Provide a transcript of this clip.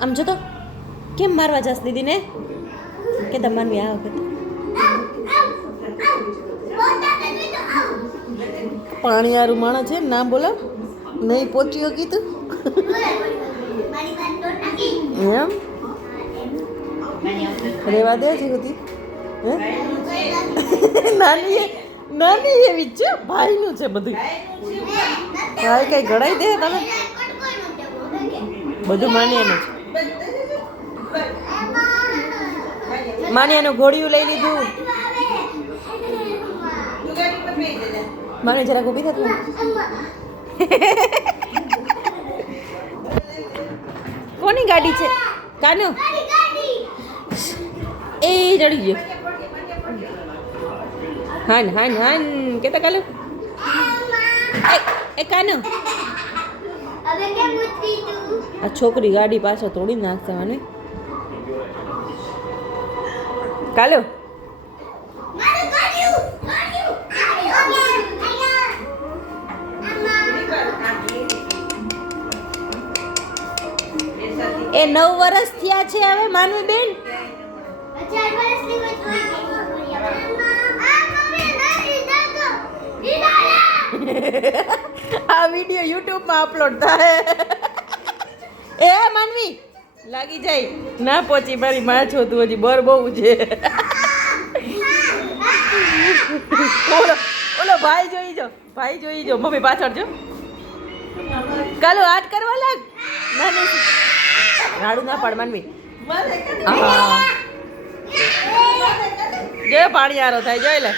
આમ જો તો કેમ મારવા જાસ દીદીને કે તમારવી આ વખત પાણી વાળું માણસ છે ના બોલો નહીં પહોંચ્યો કીધું એમ રેવા દે છે બધી નાની એવી છે ભાઈનું છે બધું ભાઈ કઈ ઘડાઈ દે તમે બધું માન્યાનું છે માન્યાનું ઘોડિયું લઈ લીધું મને જરાક ઊભી થતું કોની ગાડી છે કાનો એ ચડી ગયો હાન હાન હાન કેતા કાલો એ કાનો આ છોકરી ગાડી પાછળ તોડી નાખશે મને કાલો એ 9 વર્ષ થયા છે હવે માનવી બેન આ વિડિયો YouTube માં અપલોડ થાય એ માનવી લાગી જાય ના પહોંચી મારી માં છો તું હજી બર બહુ છે ઓલો ભાઈ જોઈ જો મમ્મી પાછળ જો કાલો હાથ કરવા લાગ ના રાડું ના પાડ માનવી જો પાણી આરો થાય જોઈ લે